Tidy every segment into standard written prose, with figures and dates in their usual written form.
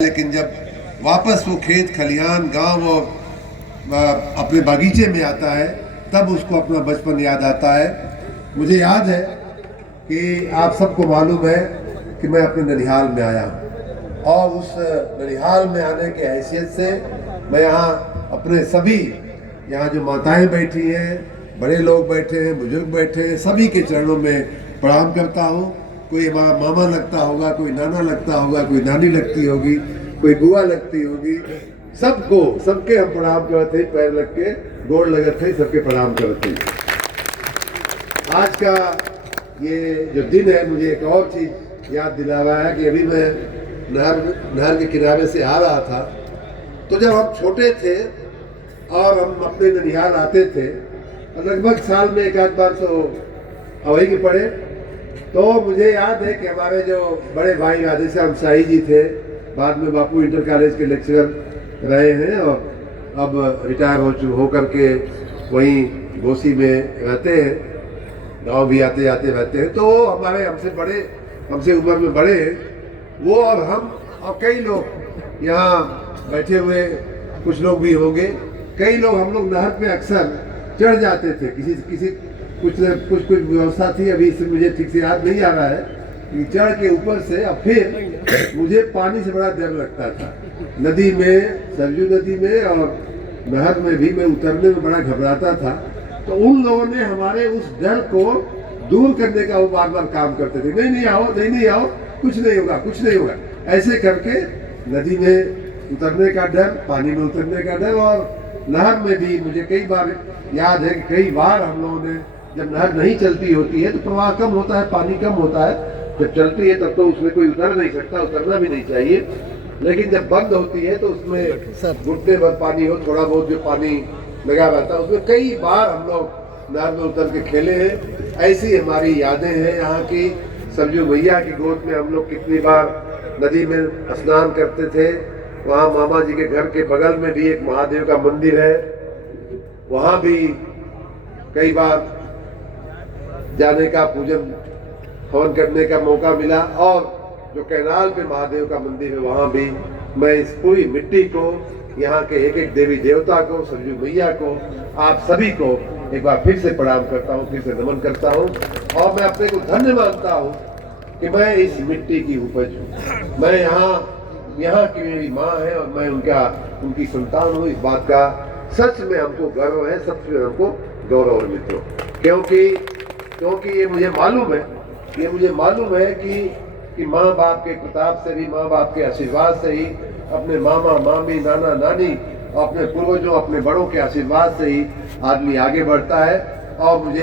लेकिन जब वापस वो खेत खलिहान गांव और अपने बागीचे में आता है तब उसको अपना बचपन याद आता है। मुझे याद है कि आप सबको मालूम है कि मैं अपने ननिहाल में आया हूँ और उस ननिहाल में आने की हैसियत से मैं यहाँ अपने सभी यहाँ जो माताएं बैठी हैं, बड़े लोग बैठे हैं, बुजुर्ग बैठे हैं, सभी के चरणों में प्रणाम करता हूँ। कोई मामा लगता होगा, कोई नाना लगता होगा, कोई नानी लगती होगी, कोई बुआ लगती होगी, सबको सबके हम प्रणाम करते, पैर लग के गोड़ लगत थे, सबके प्रणाम करते। आज का ये जो दिन है मुझे एक और चीज याद दिला रहा है कि अभी मैं नहर के किनारे से आ रहा था तो जब हम छोटे थे और हम अपने ननिहाल आते थे लगभग साल में एक आध बार तो अवई के पड़े, तो मुझे याद है कि हमारे जो बड़े भाई राधेश्याम शाही जी थे, बाद में बापू इंटर कॉलेज के लेक्चरर रहे हैं और अब रिटायर हो करके वहीं घोसी में रहते हैं, गांव भी आते जाते रहते हैं। तो हमारे हमसे उम्र में बड़े हैं वो और हम और कई लोग यहाँ बैठे हुए, कुछ लोग भी होंगे, कई लोग हम लोग नहर पे अक्सर चढ़ जाते थे। किसी कुछ व्यवस्था थी, अभी इससे मुझे ठीक से याद नहीं आ रहा है कि चढ़ के ऊपर से। अब फिर मुझे पानी से बड़ा डर लगता था, नदी में, सरजू नदी में और नहर में भी मैं उतरने में बड़ा घबराता था। तो उन लोगों ने हमारे उस डर को दूर करने का वो बार बार काम करते थे, नहीं आओ, कुछ नहीं होगा, ऐसे करके नदी में उतरने का डर, पानी में उतरने का डर। और नहर में भी मुझे कई बार याद है कि कई बार हम लोगों ने, जब नहर नहीं चलती होती है तो प्रवाह कम होता है, पानी कम होता है, जब चलती है तब तो उसमें कोई उतर नहीं सकता, उतरना भी नहीं चाहिए। लेकिन जब बंद होती है तो उसमें घुटने भर पानी हो, थोड़ा बहुत जो पानी लगा रहता है, उसमें कई बार हम लोग नहर में उतर के खेले हैं। ऐसी हमारी यादें हैं यहाँ की। सरजू भैया की गोद में हम लोग कितनी बार नदी में स्नान करते थे। वहाँ मामा जी के घर के बगल में भी एक महादेव का मंदिर है, वहाँ भी कई बार जाने का, पूजन हवन करने का मौका मिला। और जो कैनाल पे महादेव का मंदिर है वहाँ भी मैं इस पूरी मिट्टी को, यहाँ के एक एक देवी देवता को, सरजू मैया को, आप सभी को एक बार फिर से प्रणाम करता हूँ, फिर से नमन करता हूँ। और मैं अपने को धन्य मानता हूँ कि मैं इस मिट्टी की उपज हूँ। मैं यहाँ की मेरी माँ है और मैं उनकी संतान हूँ। इस बात का सच में हमको गर्व है, सच में हमको गौरव है मित्रों, क्योंकि ये मुझे मालूम है कि माँ बाप के प्रताप से भी, माँ बाप के आशीर्वाद से ही, अपने मामा मामी, नाना नानी और अपने पूर्वजों, अपने बड़ों के आशीर्वाद से ही आदमी आगे बढ़ता है। और मुझे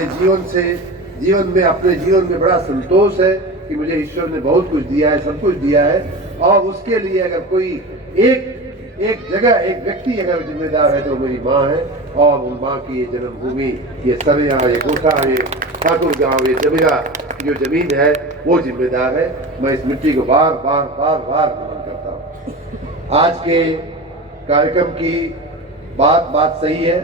अपने जीवन में बड़ा संतोष है कि मुझे ईश्वर ने बहुत कुछ दिया है, सब कुछ दिया है। और उसके लिए अगर कोई एक जगह, एक व्यक्ति अगर जिम्मेदार है तो मेरी माँ है। और उन माँ की ये जन्मभूमि, ये सरिया, ये कोठा, ये ठाकुर गांव, ये जमीरा जो जमीन है वो जिम्मेदार है। मैं इस मिट्टी को बार बार नमन करता हूँ। आज के कार्यक्रम की बात सही है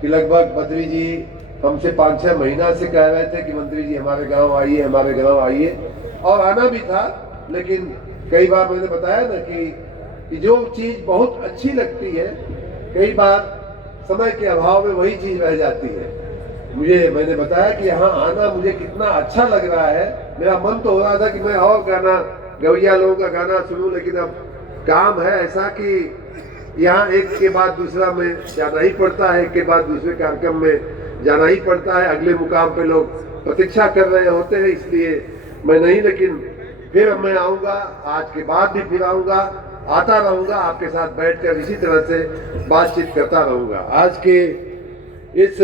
कि लगभग बद्री जी हमसे 5-6 महीना से कह रहे थे कि मंत्री जी हमारे गांव आइए, और आना भी था। लेकिन कई बार मैंने बताया ना कि जो चीज बहुत अच्छी लगती है, कई बार समय के अभाव में वही चीज रह जाती है। मैंने बताया कि यहाँ आना मुझे कितना अच्छा लग रहा है। मेरा मन तो हो रहा था कि मैं और गाना, गवैया लोगों का गाना सुनूं, लेकिन अब काम है ऐसा कि यहाँ एक के बाद दूसरा में जाना ही पड़ता है, एक के बाद दूसरे कार्यक्रम में जाना ही पड़ता है। अगले मुकाम पे लोग प्रतीक्षा कर रहे होते हैं, इसलिए मैं नहीं, लेकिन फिर मैं आऊँगा, आज के बाद भी फिर आऊँगा, आता रहूँगा, आपके साथ बैठकर इसी तरह से बातचीत करता रहूँगा। आज के इस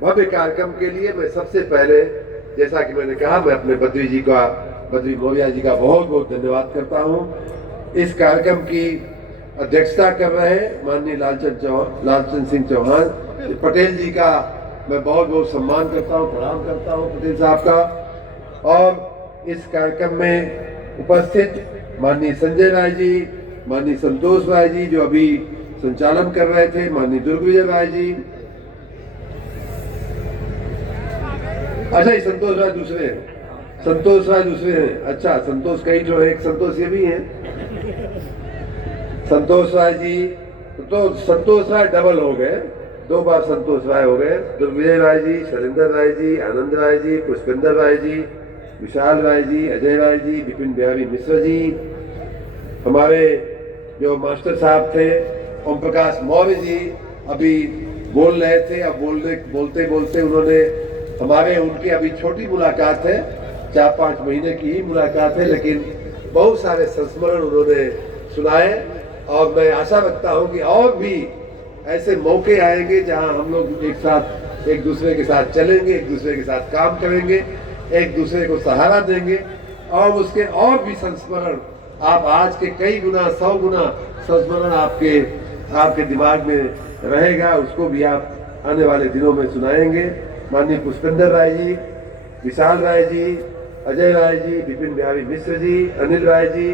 भव्य कार्यक्रम के लिए मैं सबसे पहले, जैसा कि मैंने कहा, मैं अपने बद्री मौर्या जी का बहुत बहुत धन्यवाद करता हूँ। इस कार्यक्रम की अध्यक्षता कर रहे माननीय लालचंद सिंह चौहान पटेल जी का मैं बहुत बहुत सम्मान करता हूँ, प्रणाम करता हूँ पटेल साहब का। और इस कार्यक्रम में उपस्थित माननीय संजय राय जी, माननीय संतोष राय जी जो अभी संचालन कर रहे थे, माननीय दुर्गविजय राय जी, अच्छा ये संतोष राय दूसरे हैं, अच्छा संतोष कई जो है, एक संतोष ये भी हैं। संतोष राय जी, तो संतोष राय डबल हो गए, 2 बार संतोष राय हो गए। दुर्विजय राय जी, शैलेंद्र राय जी, आनंद राय जी, पुष्पेंद्र राय जी, विशाल राय जी, अजय राय जी, विपिन बिहारी मिश्र जी, हमारे जो मास्टर साहब थे ओम प्रकाश मौर्य जी अभी बोल रहे थे। अब बोलते बोलते उन्होंने हमारे उनकी अभी छोटी मुलाकात है, 4-5 महीने की ही मुलाकात है, लेकिन बहुत सारे संस्मरण उन्होंने सुनाए। और मैं आशा रखता हूँ कि और भी ऐसे मौके आएंगे जहां हम लोग एक साथ एक दूसरे के साथ चलेंगे, एक दूसरे के साथ काम करेंगे, एक दूसरे को सहारा देंगे, और उसके और भी संस्मरण आप आज के कई गुना 100 गुना संस्मरण आपके दिमाग में रहेगा, उसको भी आप आने वाले दिनों में सुनाएंगे। माननीय पुष्पेंद्र राय जी, विशाल राय जी, अजय राय जी, विपिन बिहारी मिश्र जी, अनिल राय जी,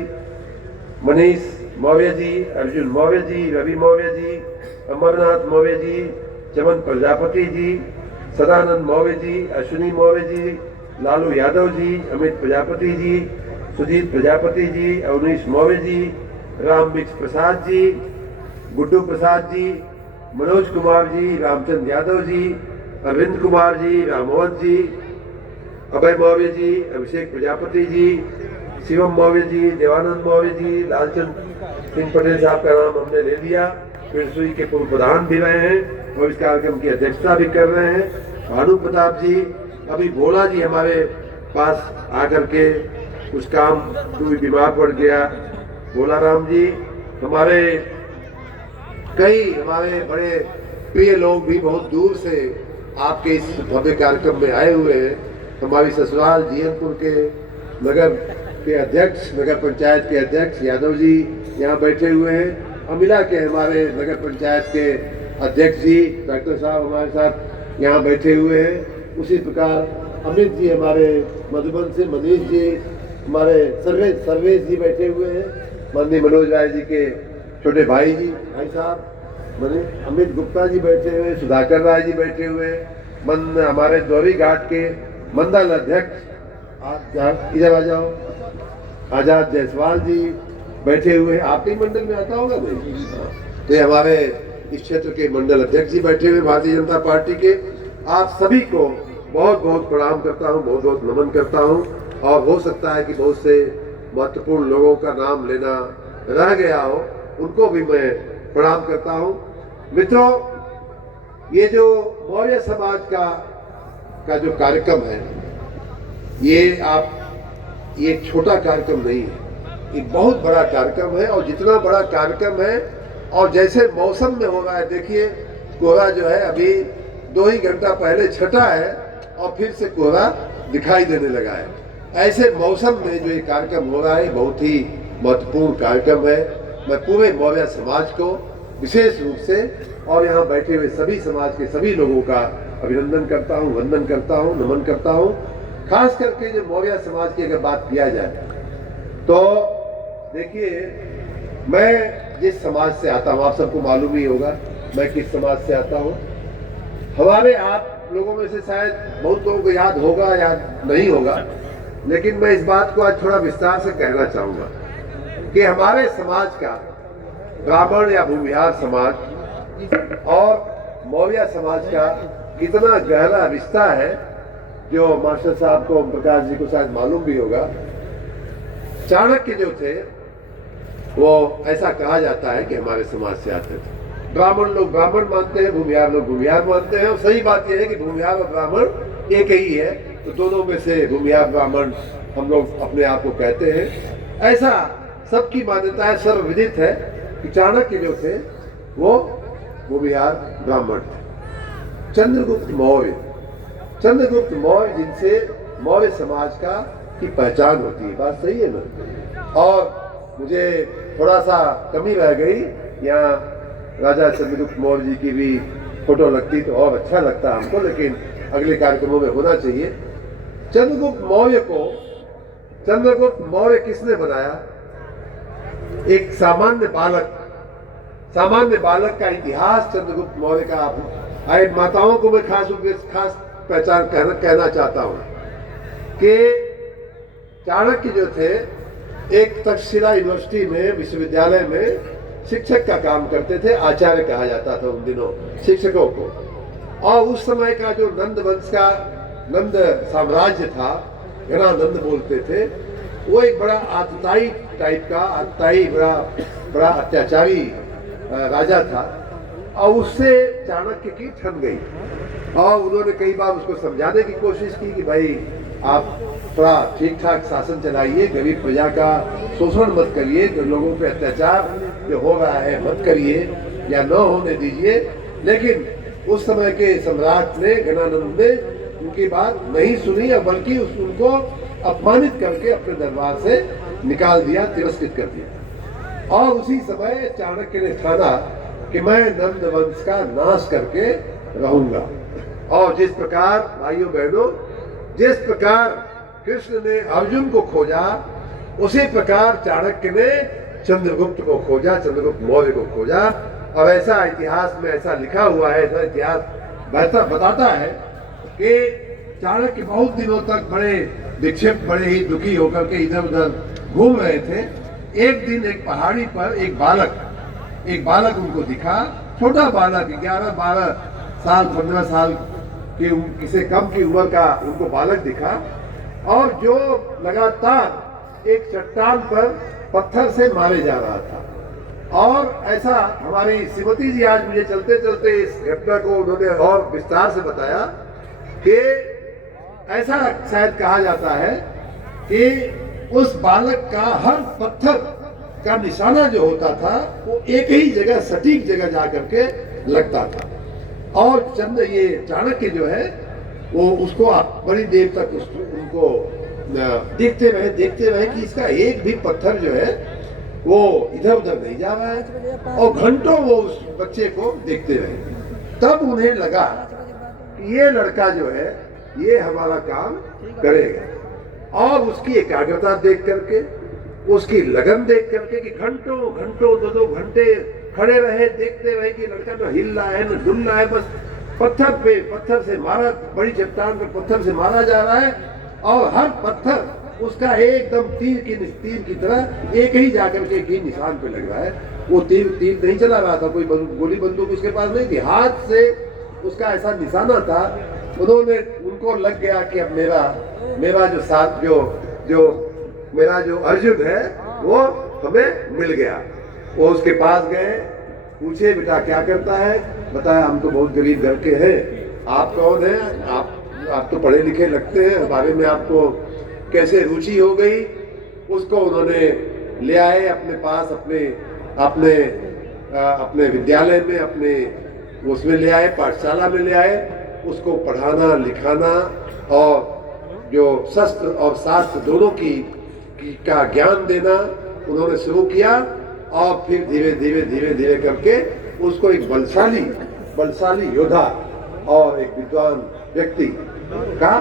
मनीष मौर्य जी, अर्जुन मौर्य जी, रवि मौर्य जी, अमरनाथ मौर्य जी, चमन प्रजापति जी, सदानंद मौर्य जी, अश्विनी मौर्य जी, लालू यादव जी, अमित प्रजापति जी, सुजीत प्रजापति जी, अवनीश मौर्य जी, राम मिक्स प्रसाद जी, गुड्डू प्रसाद जी, मनोज कुमार जी, रामचंद्र यादव जी, अरविंद कुमार जी, रामोहन जी, अभय मौर्य जी, अभिषेक प्रजापति जी, शिवम मौर्य जी, देवानंद मौर्य जी, लालचंद सिंह पटेल साहब का नाम हमने ले लिया, पिरसुई के पूर्व प्रधान भी रहे हैं और इस कार्यक्रम की अध्यक्षता भी कर रहे हैं। भानु प्रताप जी, अभी भोला जी हमारे पास आकर के कुछ काम कोई बीमार पड़ गया, भोला राम जी, हमारे बड़े प्रिय लोग भी बहुत दूर से आपके इस भव्य कार्यक्रम में आए हुए हैं। हमारी ससुराल जीयनपुर के नगर के अध्यक्ष, नगर पंचायत के अध्यक्ष यादव जी यहाँ बैठे हुए हैं। अमिला के हमारे नगर पंचायत के अध्यक्ष जी डॉक्टर साहब हमारे साथ यहाँ बैठे हुए हैं। उसी प्रकार अमित जी हमारे मधुबन से, मनीष जी हमारे सर्वेश जी बैठे हुए हैं। माननीय मनोज राय जी के छोटे भाई साहब अमित गुप्ता जी बैठे हुए, सुधाकर राय जी बैठे हुए, हमारे दौरी घाट के मंडल अध्यक्ष इधर आ जाओ, आजाद जायसवाल जी बैठे हुए हैं। आपके मंडल में आता होगा भाई, तो हमारे इस क्षेत्र के मंडल अध्यक्ष जी बैठे हुए भारतीय जनता पार्टी के। आप सभी को बहुत बहुत प्रणाम करता हूँ, बहुत बहुत नमन करता हूँ। और हो सकता है कि बहुत से महत्वपूर्ण लोगों का नाम लेना रह गया हो, उनको भी मैं प्रणाम करता हूँ। मित्रों, ये जो मौर्य समाज का जो कार्यक्रम है, ये एक छोटा कार्यक्रम नहीं है, ये बहुत बड़ा कार्यक्रम है। और जितना बड़ा कार्यक्रम है और जैसे मौसम में हो रहा है, देखिए कोहरा जो है अभी 2 ही घंटा पहले छटा है और फिर से कोहरा दिखाई देने लगा है। ऐसे मौसम में जो ये कार्यक्रम हो रहा है, बहुत ही महत्वपूर्ण कार्यक्रम है। मैं पूरे मौर्य समाज को विशेष रूप से और यहाँ बैठे हुए सभी समाज के सभी लोगों का अभिनंदन करता हूँ, वंदन करता हूँ, नमन करता हूँ। खास करके जो मौर्य समाज की अगर बात किया जाए तो देखिए, मैं जिस समाज से आता हूँ, आप सबको मालूम ही होगा मैं किस समाज से आता हूँ। हमारे आप लोगों में से शायद बहुत लोगों को याद होगा, याद नहीं होगा, लेकिन मैं इस बात को आज थोड़ा विस्तार से कहना चाहूँगा कि हमारे समाज का ब्राह्मण या भूमिहार समाज और मौर्य समाज का कितना गहरा रिश्ता है, जो मास्टर साहब को, ओम प्रकाश जी को शायद मालूम भी होगा। चाणक्य जो थे वो ऐसा कहा जाता है कि हमारे समाज से आते थे। ब्राह्मण लोग ब्राह्मण मानते हैं, भूमिहार लोग भूमिहार मानते हैं। और सही बात यह है कि भूमिहार और ब्राह्मण एक ही है, तो दोनों में से भूमिहार ब्राह्मण हम लोग अपने आप को कहते हैं। ऐसा सबकी मान्यता है, सर्वविदित है कि चाणक्य जो थे वो भूमिहार ब्राह्मण थे। चंद्रगुप्त मौर्य जिनसे मौर्य समाज की पहचान होती है। बात सही है ना? और मुझे थोड़ा सा कमी रह गई, यहाँ राजा चंद्रगुप्त मौर्य जी की भी फोटो लगती तो और अच्छा लगता हमको, लेकिन अगले कार्यक्रमों में होना चाहिए। चंद्रगुप्त मौर्य किसने बनाया? एक सामान्य बालक का इतिहास चंद्रगुप्त मौर्य का आए माताओं को मैं खास पहचान कहना चाहता हूं कि चाणक्य जो थे, एक तक्षशिला यूनिवर्सिटी में, विश्वविद्यालय में शिक्षक का काम करते थे, आचार्य कहा जाता था उन दिनों शिक्षकों को। और उस समय का जो नंद वंश का नंद साम्राज्य था, घनानंद बोलते थे, वो एक बड़ा आतताई टाइप का, आतताई बड़ा अत्याचारी राजा था। और उससे चाणक्य की ठन गई और उन्होंने कई बार उसको समझाने की कोशिश की कि भाई आप थोड़ा ठीक ठाक शासन चलाइए, गरीब प्रजा का शोषण मत करिए, जो लोगों पे अत्याचार जो हो रहा है मत करिए या न होने दीजिए। लेकिन उस समय के सम्राट ने, घनानंद ने उनकी बात नहीं सुनी और बल्कि उनको अपमानित करके अपने दरबार से निकाल दिया, तिरस्कृत कर दिया। और उसी समय चाणक्य ने ठाना कि मैं नंद वंश का नाश करके रहूंगा। और जिस प्रकार भाइयों बहनों, जिस प्रकार कृष्ण ने अर्जुन को खोजा, उसी प्रकार चाणक्य ने चंद्रगुप्त को खोजा, चंद्रगुप्त मौर्य को खोजा। और ऐसा इतिहास में ऐसा लिखा हुआ है, ऐसा इतिहास बताता है कि चाणक्य बहुत दिनों तक बड़े विक्षिप्त, बड़े ही दुखी होकर के इधर उधर घूम रहे थे। एक दिन एक पहाड़ी पर एक बालक उनको दिखा, छोटा बालक, 11-12 साल 15 साल के किसी कम की उम्र का उनको बालक दिखा, और जो लगातार एक चट्टान पर पत्थर से मारे जा रहा था। और ऐसा हमारी श्रीमती जी आज मुझे चलते चलते इस घटना को उन्होंने और विस्तार से बताया कि ऐसा शायद कहा जाता है कि उस बालक का हर पत्थर का निशाना जो होता था वो एक ही जगह, सटीक जगह जाकर के लगता था। और ये चाणक्य जो है वो उसको आप बड़ी देर तक उनको देखते रहे कि इसका एक भी पत्थर जो है वो इधर उधर नहीं जा रहा है। और घंटों वो उस बच्चे को देखते रहे। तब उन्हें लगा कि ये लड़का जो है ये हमारा काम करेगा। और उसकी एकाग्रता देख करके, उसकी लगन देख करके कि घंटों 2 घंटे खड़े रहे, देखते रहे कि लड़का न हिल रहा है न डुल रहा है, बस पत्थर से मारा, बड़ी चट्टान पे पत्थर से मारा जा रहा है। और हर पत्थर उसका एकदम तीर की तरह एक ही जाकर के एक ही निशान पे लग रहा है। वो तीर नहीं चला रहा था, कोई गोली बंदूक उसके पास नहीं थी, हाथ से उसका ऐसा निशाना था। उनको लग गया कि अब मेरा जो साथ जो मेरा जो अर्जुन है वो हमें मिल गया। वो उसके पास गए, पूछे बेटा क्या करता है? बताया हम तो बहुत गरीब घर के हैं, आप कौन हैं? आप तो पढ़े लिखे लगते हैं, हमारे में आपको कैसे रुचि हो गई? उसको उन्होंने ले आए अपने पास, अपने विद्यालय में, अपने उसमें ले आए, पाठशाला में ले आए। उसको पढ़ाना लिखाना और जो शस्त्र और शास्त्र दोनों का ज्ञान देना उन्होंने शुरू किया। और फिर धीरे करके उसको एक बलशाली योद्धा और एक विद्वान व्यक्ति का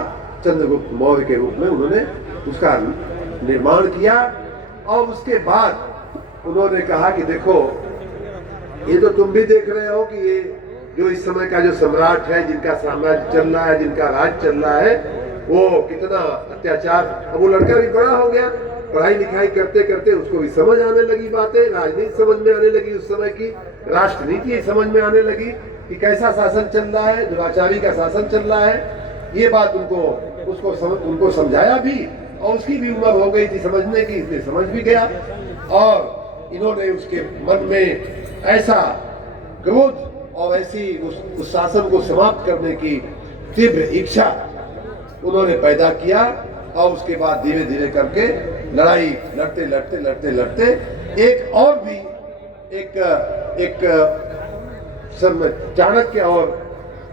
चंद्रगुप्त मौर्य के रूप में उन्होंने उसका निर्माण किया। और उसके बाद उन्होंने कहा कि देखो, ये तो तुम भी देख रहे हो कि ये जो इस समय का जो सम्राट है, जिनका साम्राज्य चल रहा है, जिनका राज चल रहा है, वो कितना अत्याचार। अब वो लड़का भी बड़ा हो गया, पढ़ाई लिखाई करते करते उसको भी समझ आने लगी बातें, राजनीति समझ में आने लगी, उस समय की राष्ट्रनीति समझ में आने लगी कि कैसा शासन चल रहा है, दुराचारी का शासन चल रहा है। ये बात उनको समझाया भी, और उसकी भी उम्र हो गई थी समझने की, इसलिए समझ भी गया। और इन्होंने उसके मन में ऐसा क्रोध और ऐसी उस शासन को समाप्त करने की तीव्र इच्छा उन्होंने पैदा किया। और उसके बाद धीरे करके लड़ाई लड़ते एक और भी एक चाणक्य और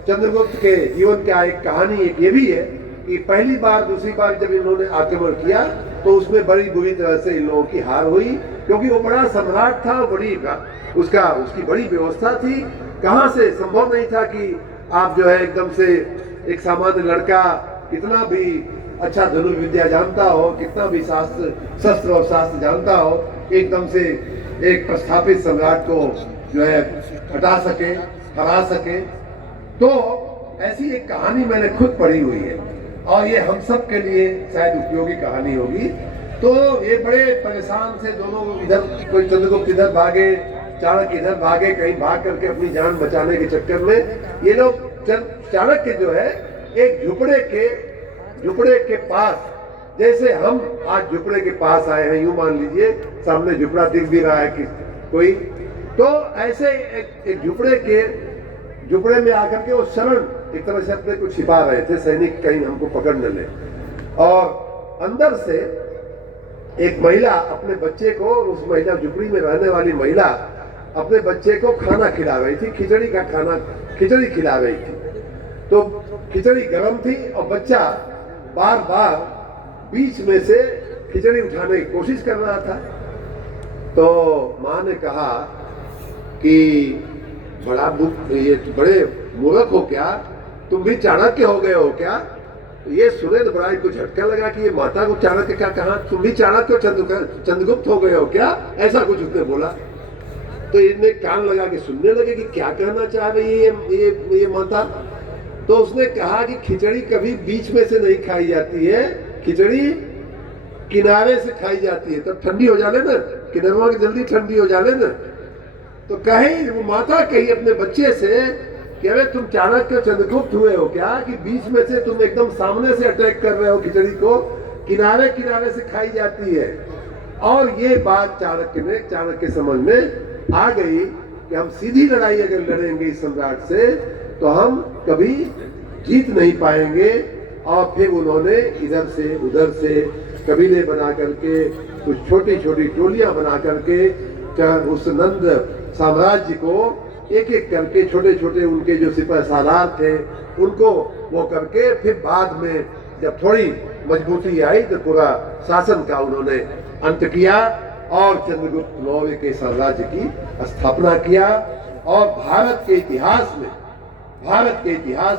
चंद्रगुप्त के जीवन का एक कहानी एक ये भी है कि पहली बार दूसरी बार जब इन्होंने आक्रमण किया तो उसमें बड़ी बुरी तरह से इन लोगों की हार हुई, क्योंकि वो बड़ा सम्राट था, उसकी बड़ी व्यवस्था थी। कहाँ से संभव नहीं था कि आप जो है एकदम से एक सामान्य लड़का कितना भी अच्छा धनुर्विद्या जानता हो, कितना भी शस्त्र और शास्त्र जानता हो, एकदम से एक प्रस्थापित सम्राट को जो है हटा सके, हरा सके। तो ऐसी एक कहानी मैंने खुद पढ़ी हुई है और ये हम सब के लिए शायद उपयोगी कहानी होगी। तो ये बड़े परेशान से दोनों, इधर कोई चंद्रगुप्त इधर भागे, चाणक्य इधर भागे, कहीं भाग करके अपनी जान बचाने के चक्कर में ये लोग चाणक्य जो है एक झुपड़े के पास, जैसे हम आज झुपड़े के पास आए हैं, यूं मान लीजिए सामने झुपड़ा दिख भी रहा है कि कोई, तो ऐसे एक झुपड़े में आकर के वो शरण एक तरह से अपने को छिपा रहे थे, सैनिक कहीं हमको पकड़ न ले। और अंदर से एक महिला अपने बच्चे को, उस महिला झुपड़ी में रहने वाली महिला अपने बच्चे को खाना खिला रही थी, खिचड़ी खिला रही थी। तो खिचड़ी गर्म थी और बच्चा बार बार बीच में से खिचड़ी उठाने की कोशिश कर रहा था। तो माँ ने कहा कि बड़े मूर्ख हो क्या, तुम भी चाणक्य हो गए हो क्या? ये सुने तो बड़ा इनको झटका लगा कि ये माता को चाणक्य क्या कहा, तुम भी चाणक्य चंद्रगुप्त हो गए हो क्या, ऐसा कुछ उसने बोला। तो इनने कान लगा के सुनने लगे कि क्या कहना चाह रही है ये माता। तो उसने कहा कि खिचड़ी कभी बीच में से नहीं खाई जाती है, खिचड़ी किनारे से खाई जाती है, तब ठंडी हो जाले ना, किनारे की जल्दी ठंडी हो जाले ना। तो कहीं वो माता कही अपने बच्चे से कि अरे तुम चाणक्य चंद्रगुप्त हुए हो क्या, कि बीच में से तुम एकदम सामने से अटैक कर रहे हो, खिचड़ी को किनारे किनारे से खाई जाती है। और ये बात चाणक्य समझ में आ गई कि हम सीधी लड़ाई अगर लड़ेंगे इस सम्राट से तो हम कभी जीत नहीं पाएंगे। और फिर उन्होंने इधर से उधर से कबीले बना करके, कुछ छोटी छोटी टोलियां बना करके उस नंद साम्राज्य को एक एक करके, छोटे छोटे उनके जो सिपह सालार थे उनको वो करके, फिर बाद में जब थोड़ी मजबूती आई तो पूरा शासन का उन्होंने अंत किया और चंद्रगुप्त मौर्य के साम्राज्य की स्थापना किया। और भारत के इतिहास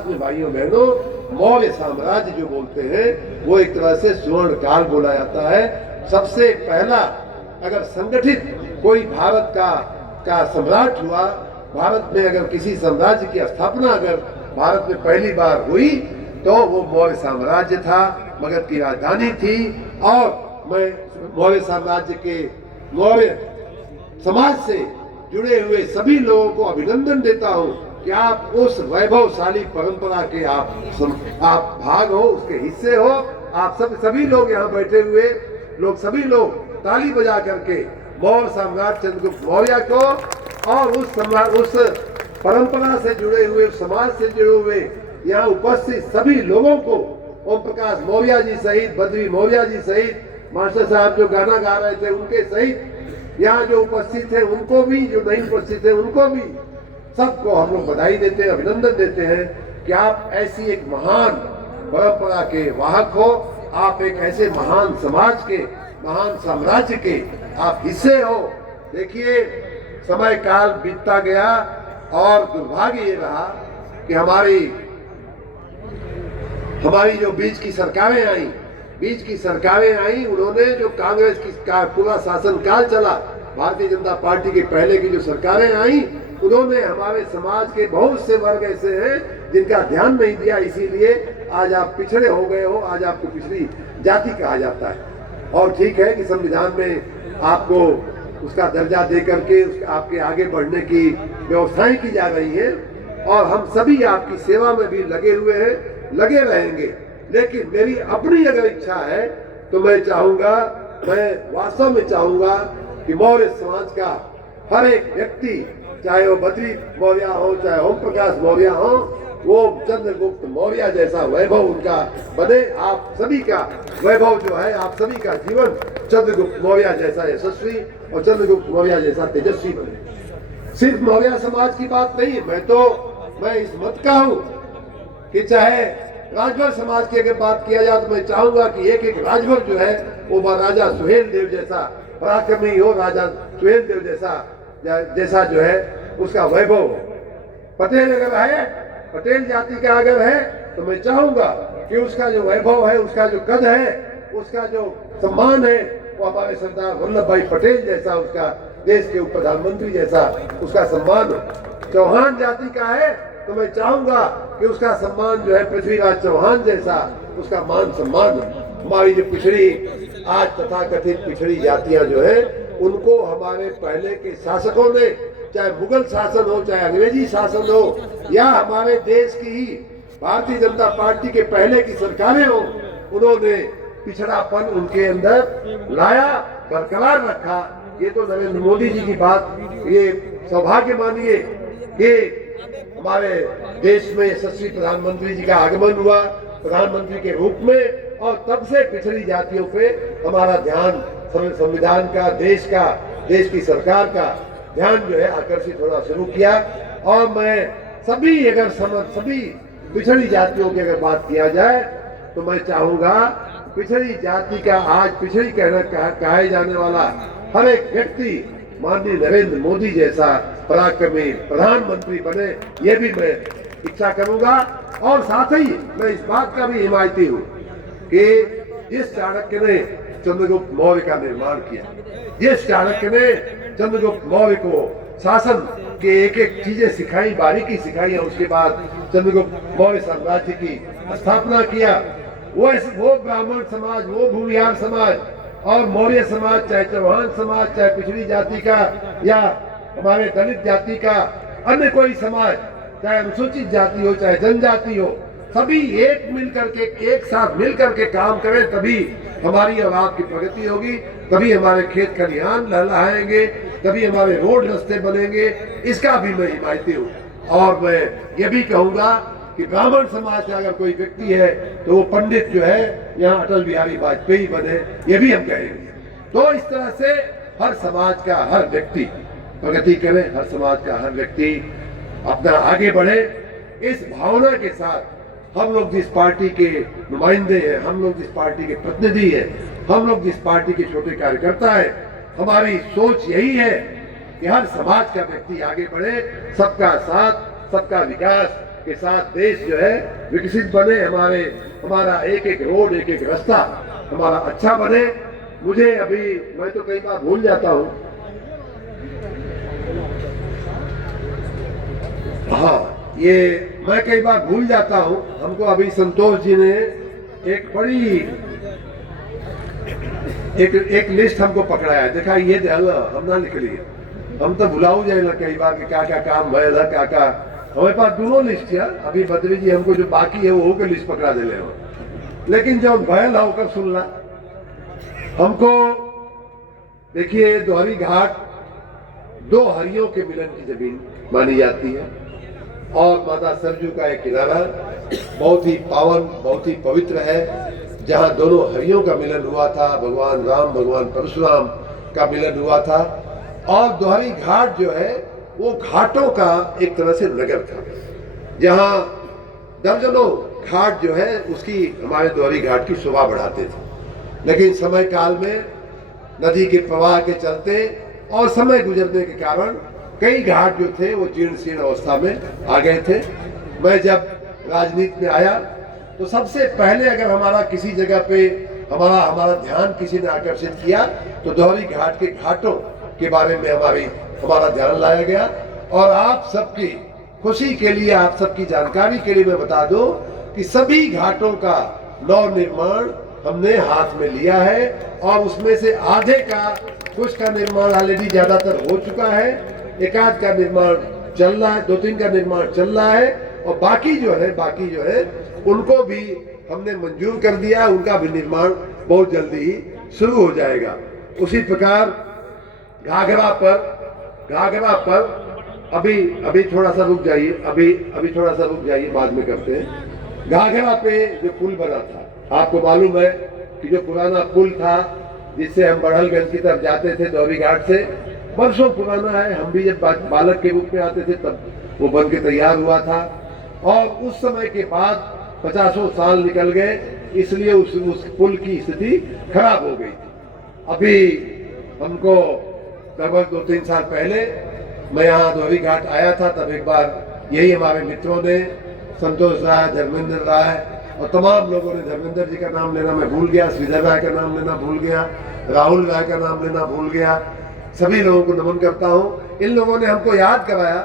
में भाइयों बहनों, मौर्य साम्राज्य जो बोलते हैं वो एक तरह से स्वर्ण काल बोला जाता है। सबसे पहला अगर संगठित कोई भारत का सम्राट हुआ, भारत में अगर किसी साम्राज्य की स्थापना अगर भारत में पहली बार हुई तो वो मौर्य साम्राज्य था, मगध की राजधानी थी। और मैं मौर्य साम्राज्य के मौर्य समाज से जुड़े हुए सभी लोगों को अभिनंदन देता हूँ कि आप उस वैभवशाली परंपरा के आप भाग हो, उसके हिस्से हो। आप सभी लोग यहाँ बैठे हुए लोग, सभी लोग ताली बजा करके मौर्य सम्राट चंद्रगुप्त मौर्य को और उस परंपरा से जुड़े हुए, समाज से जुड़े हुए यहाँ उपस्थित सभी लोगों को, ओम प्रकाश मौर्य जी सहित, बद्री मौर्य जी सहित, मास्टर साहब जो गाना गा रहे थे उनके सहित, यहाँ जो उपस्थित थे उनको भी, जो नहीं उपस्थित थे उनको भी, सबको हम लोग बधाई देते हैं, अभिनंदन देते हैं कि आप ऐसी एक महान परंपरा के वाहक हो। आप एक ऐसे महान समाज के, महान साम्राज्य के आप हिस्से हो। देखिए समय काल बीतता गया और दुर्भाग्य ये रहा कि हमारी जो बीच की सरकारें आई, उन्होंने जो कांग्रेस की पूरा शासन काल चला, भारतीय जनता पार्टी के पहले की जो सरकारें आई, उन्होंने हमारे समाज के बहुत से वर्ग ऐसे हैं जिनका ध्यान नहीं दिया, इसीलिए आज आप पिछड़े हो गए हो, आज आपको पिछड़ी जाति कहा जाता है। और ठीक है कि संविधान में आपको उसका दर्जा दे करके आपके आगे बढ़ने की व्यवस्थाएं की जा रही है और हम सभी आपकी सेवा में भी लगे हुए हैं, लगे रहेंगे। लेकिन मेरी अपनी अगर इच्छा है तो मैं वास्तव में चाहूंगा कि मौर्य समाज का हर एक व्यक्ति, चाहे वो बद्री मौर्य हो, चाहे ओम प्रकाश मौर्य हो, वो चंद्रगुप्त मौर्य जैसा वैभव उनका बने। आप सभी का वैभव जो है, आप सभी का जीवन चंद्रगुप्त मौर्य जैसा यशस्वी और चंद्रगुप्त मौर्य जैसा तेजस्वी बने। सिर्फ मौर्य समाज की बात नहीं, मैं इस मत का हूँ कि चाहे राजभर समाज की अगर बात किया जाए तो मैं चाहूंगा कि एक एक राजभर जो है वो राजा सुहेल देव जैसा पराक्रमी हो, राजा सुहेल देव जैसा जो है उसका वैभव हो। पटेल अगर है, पटेल जाति का अगर है तो मैं चाहूंगा कि उसका जो वैभव है, उसका जो कद है, उसका जो सम्मान है, वो हमारे सरदार वल्लभ भाई पटेल जैसा, उसका देश के उप प्रधानमंत्री जैसा उसका सम्मान हो। चौहान जाति का है तो मैं चाहूंगा कि उसका सम्मान जो है पृथ्वीराज चौहान जैसा उसका मान सम्मान। हमारी जो पिछड़ी आज तथाकथित पिछड़ी जातियां जो है, उनको हमारे पहले के शासकों ने चाहे मुगल शासन हो, चाहे अंग्रेजी शासन हो, या हमारे देश की ही भारतीय जनता पार्टी के पहले की सरकारें हो, उन्होंने पिछड़ापन उनके अंदर लाया, बरकरार रखा। ये तो नरेंद्र मोदी जी की बात, ये सौभाग्य मानिए कि हमारे देश में यशस्वी प्रधानमंत्री जी का आगमन हुआ प्रधानमंत्री के रूप में, और तब से पिछड़ी जातियों पे हमारा ध्यान, संविधान का, देश की सरकार का ध्यान जो है आकर्षित होना शुरू किया। और मैं सभी पिछड़ी जातियों की अगर बात किया जाए तो मैं चाहूंगा पिछड़ी जाति का आज पिछड़ी कहे जाने वाला हर एक व्यक्ति माननीय नरेंद्र मोदी जैसा पराक्रमी प्रधानमंत्री बने, ये भी मैं इच्छा करूंगा। और साथ ही मैं इस बात का भी हिमायती हूँ कि जिस चाणक्य ने चंद्रगुप्त मौर्य का निर्माण किया, जिस चाणक्य ने चंद्रगुप्त मौर्य को शासन के एक एक चीजें सिखाई, बारीकी सिखाई, और उसके बाद चंद्रगुप्त मौर्य साम्राज्य की स्थापना किया, वो ब्राह्मण समाज, वो भूमिहार समाज और मौर्य समाज, चाहे चौहान समाज, चाहे पिछड़ी जाति का या हमारे दलित जाति का अन्य कोई समाज, चाहे अनुसूचित जाति हो, चाहे जनजाति हो, सभी एक साथ मिलकर के काम करें, तभी हमारी और आपकी प्रगति होगी, तभी हमारे खेत खलिहान लहलहाएंगे, तभी हमारे रोड रास्ते बनेंगे। इसका भी मैं हिमायती हूँ। और मैं ये भी कहूँगा कि ब्राह्मण समाज का अगर कोई व्यक्ति है तो वो पंडित जो है यहाँ अटल बिहारी वाजपेयी बने, ये भी हम कहेंगे। तो इस तरह से हर समाज का हर व्यक्ति प्रगति करे, हर समाज का हर व्यक्ति अपना आगे बढ़े। इस भावना के साथ हम लोग जिस पार्टी के नुमाइंदे हैं, हम लोग जिस पार्टी के प्रतिनिधि हैं, हम लोग जिस पार्टी के छोटे कार्यकर्ता हैं, हमारी सोच यही है कि हर समाज का व्यक्ति आगे बढ़े, सबका साथ, सबका विकास के साथ देश जो है विकसित बने, हमारा एक एक रोड, एक एक रास्ता हमारा अच्छा बने। मैं तो कई बार भूल जाता हूँ, मैं कई बार भूल जाता हूँ। हमको अभी संतोष जी ने एक बड़ी एक लिस्ट हमको पकड़ाया, देखा ये हम ना लिख लिए, हम तो भुलाऊ जाए ना कई बार कि क्या क्या काम भयल है, क्या हमारे पास दोनों लिस्ट है। अभी बद्री जी हमको जो बाकी है वो लिस्ट पकड़ा दे ले, लेकिन जो भयल है होकर सुनना हमको। देखिए दोहरी घाट दो हरियों के मिलन की जमीन मानी जाती है, और माता सरजू का एक किनारा बहुत ही पावन, बहुत ही पवित्र है, जहाँ दोनों हरियों का मिलन हुआ था, भगवान राम भगवान परशुराम का मिलन हुआ था। और दोहरी घाट जो है वो घाटों का एक तरह से नगर था, जहाँ दर्जनों घाट जो है उसकी हमारे दोहरी घाट की शोभा बढ़ाते थे। लेकिन समय काल में नदी के प्रवाह के चलते और समय गुजरने के कारण कई घाट जो थे वो जीर्ण शीर्ण अवस्था में आ गए थे। मैं जब राजनीति में आया तो सबसे पहले अगर हमारा किसी जगह पे हमारा ध्यान किसी ने आकर्षित किया तो दोहरी घाट के घाटों के बारे में हमारा ध्यान लाया गया। और आप सबकी खुशी के लिए, आप सबकी जानकारी के लिए मैं बता दूं कि सभी घाटों का नव निर्माण हमने हाथ में लिया है, और उसमें से आधे का, कुछ का निर्माण ऑलरेडी ज्यादातर हो चुका है, एक आध का निर्माण चल रहा है, 2-3 का निर्माण चल रहा है, और बाकी जो है उनको भी हमने मंजूर कर दिया, उनका भी निर्माण बहुत जल्दी ही शुरू हो जाएगा। उसी प्रकार घाघरा पर अभी थोड़ा सा रुक जाइए, अभी थोड़ा सा रुक जाइए, बाद में करते हैं। घाघरा पे जो पुल बना था, आपको मालूम है कि जो पुराना पुल था जिससे हम बड़हलगंज की तरफ जाते थे दोहरी घाट से, वर्षों पुराना है, हम भी जब बालक के रूप में आते थे तब वो बन के तैयार हुआ था। और उस समय के बाद 50 साल निकल गए, इसलिए उस पुल की स्थिति खराब हो गई थी। अभी हमको लगभग 2-3 साल पहले मैं यहाँ दोहरी घाट आया था, तब एक बार यही हमारे मित्रों ने, संतोष राय, धर्मेंद्र राय और तमाम लोगों ने, धर्मेंद्र जी का नाम लेना मैं भूल गया, श्रीधर राय का नाम लेना भूल गया, राहुल राय का नाम लेना भूल गया, सभी लोगों को नमन करता हूँ। इन लोगों ने हमको याद कराया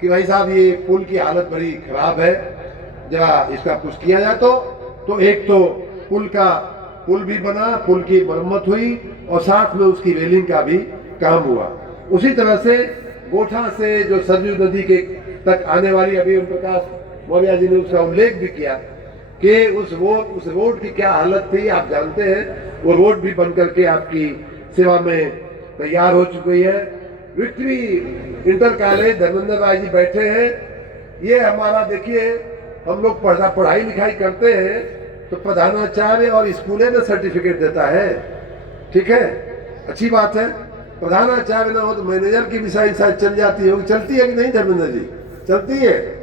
कि भाई साहब ये पुल की हालत बड़ी खराब है, जरा इसका कुछ किया जाए। तो एक तो पुल भी बना, पुल की मरम्मत हुई और साथ में उसकी रेलिंग का भी काम हुआ। उसी तरह से गोठा से जो सरयू नदी के तक आने वाली, अभी ओम प्रकाश मौर्य जी ने उसका उल्लेख भी किया कि उस रोड की क्या हालत थी, आप जानते हैं। वो रोड भी बन करके आपकी सेवा में तैयार हो चुकी है। Victory inter college Dharmendra Rai ji बैठे हैं। ये हमारा देखिए, हम लोग पढ़ाई लिखाई करते हैं तो प्रधानाचार्य और स्कूल में सर्टिफिकेट देता है, ठीक है, अच्छी बात है। प्रधानाचार्य ना हो तो मैनेजर की भी साइंस चल जाती होगी, चलती है कि नहीं धर्मेंद्र जी? चलती है।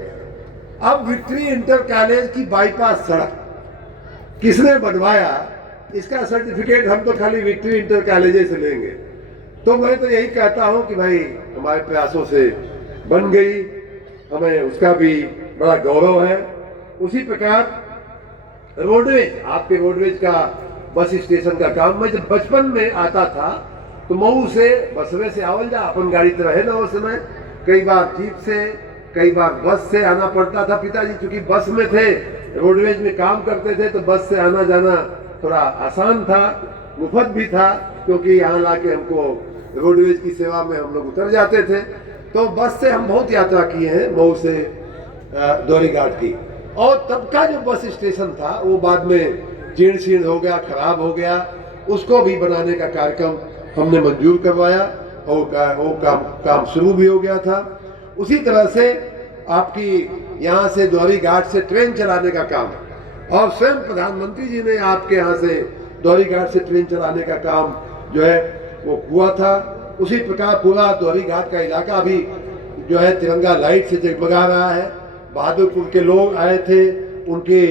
अब विक्ट्री इंटर कॉलेज की बाईपास सड़क किसने बनवाया, इसका सर्टिफिकेट हम तो खाली विक्ट्री इंटर कॉलेज से लेंगे। तो मैं तो यही कहता हूं कि भाई हमारे प्रयासों से बन गई, हमें उसका भी बड़ा गौरव है। उसी प्रकार रोडवेज, आपके रोडवेज का बस स्टेशन का काम, मैं जब बचपन में आता था तो मऊ से बसवे से आवल जा, अपन गाड़ी तो रहे ना उस समय, कई बार जीप से, कई बार बस से आना पड़ता था। पिताजी चूंकि बस में थे, रोडवेज में काम करते थे, तो बस से आना जाना थोड़ा आसान था, मुफ्त भी था, क्योंकि यहाँ लाके हमको रोडवेज की सेवा में हम लोग उतर जाते थे। तो बस से हम बहुत यात्रा किए हैं मऊ से दौरी घाट की। और तब का जो बस स्टेशन था वो बाद में जीर्ण शीर्ण हो गया, खराब हो गया, उसको भी बनाने का कार्यक्रम हमने मंजूर करवाया और वो काम शुरू भी हो गया था। उसी तरह से आपकी यहाँ से दौरी घाट से ट्रेन चलाने का काम, और स्वयं प्रधानमंत्री जी ने आपके यहाँ से दौरी घाट से ट्रेन चलाने का काम जो है वो हुआ था। उसी प्रकार पूरा दौरी घाट का इलाका अभी जो है तिरंगा लाइट से जगमगा रहा है। बहादुरपुर के लोग आए थे, उनके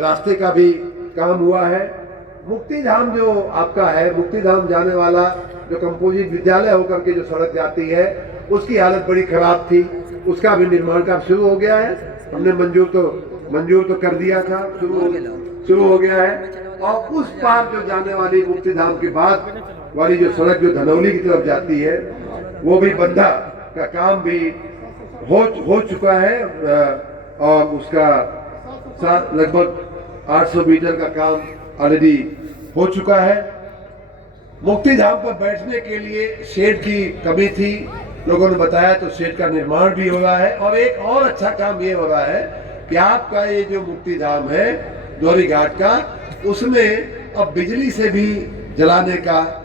रास्ते का भी काम हुआ है। मुक्तिधाम जो आपका है, मुक्तिधाम जाने वाला जो कंपोजिट विद्यालय होकर के जो सड़क जाती है, उसकी हालत बड़ी खराब थी, उसका भी निर्माण काम शुरू हो गया है। हमने मंजूर तो कर दिया था, शुरू हो गया है। और उस पार जो जाने वाली मुक्तिधाम के बाद वाली जो सड़क जो धनौली की तरफ जाती है, वो भी बंधा का काम भी हो चुका है, और उसका लगभग 800 मीटर का काम ऑलरेडी हो चुका है। मुक्तिधाम पर बैठने के लिए शेड की कमी थी, लोगों ने बताया, तो शेड का निर्माण भी हो रहा है। और एक और अच्छा काम ये हो रहा है कि आपका ये जो मुक्तिधाम है दौरी घाट का, उसमें अब बिजली से भी जलाने का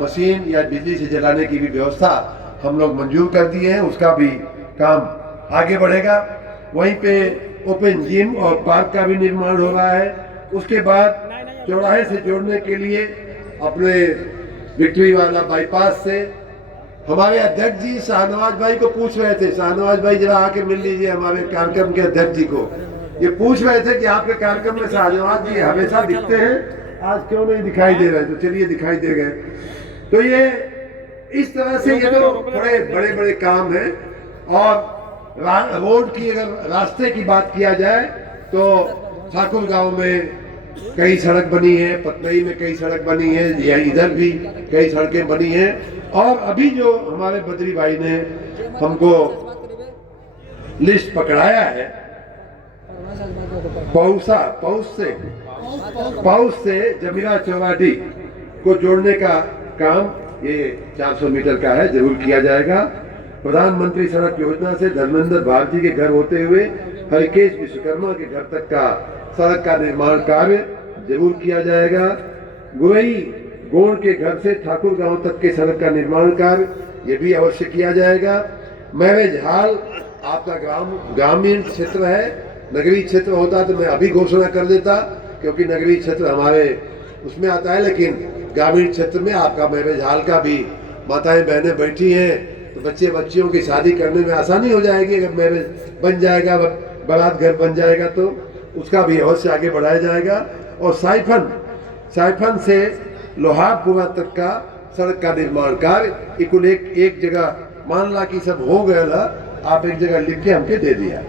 मशीन या बिजली से जलाने की भी व्यवस्था हम लोग मंजूर कर दिए हैं, उसका भी काम आगे बढ़ेगा। वहीं पे ओपन जिम और पार्क का भी निर्माण हो रहा है। उसके बाद चौराहे से जोड़ने के लिए अपने विक्ट्री वाला बाईपास से हमारे अध्यक्ष जी शाहनवाज भाई को पूछ रहे थे, शाहनवाज भाई जरा आके मिल लीजिए हमारे कार्यक्रम के अध्यक्ष जी को। ये पूछ रहे थे कि आपके कार्यक्रम में शाहनवाज जी हमेशा दिखते हैं, आज क्यों नहीं दिखाई दे रहे? तो चलिए दिखाई दे गए। तो ये इस तरह से ये तो बड़े बड़े काम हैं। और रोड की, अगर रास्ते की बात किया जाए तो ठाकुर गांव में कई सड़क बनी है, पतनई में कई सड़क बनी है, या इधर भी कई सड़कें बनी हैं। और अभी जो हमारे बद्री भाई ने हमको लिस्ट पकड़ाया है, पौस से जमीरा चौराडी को जोड़ने का काम ये 400 मीटर का है, जरूर किया जाएगा। प्रधानमंत्री सड़क योजना से धर्मेंद्र भारती के घर होते हुए हरिकेश विश्वकर्मा के घर तक का सड़क का निर्माण कार्य जरूर किया जाएगा। गुरई गोड़ के घर से ठाकुर गांव तक के सड़क का निर्माण कार्य ये भी अवश्य किया जाएगा। मैरेज हाल आपका ग्रामीण क्षेत्र है, नगरीय क्षेत्र होता तो मैं अभी घोषणा कर देता, क्योंकि नगरीय क्षेत्र हमारे उसमें आता है, लेकिन ग्रामीण क्षेत्र में आपका मैरेज हाल का भी माताएं बहनें बैठी हैं, तो बच्चे बच्चियों की शादी करने में आसानी हो जाएगी। अगर मैरिज बन जाएगा, बारात घर बन जाएगा, तो उसका भी अवश्य आगे बढ़ाया जाएगा। और साइफन से लोहारपुरा तक का सड़क का निर्माण कार्य कुल एक जगह, मान ला कि सब हो गया था, आप एक जगह लिख के हमके दे दिया।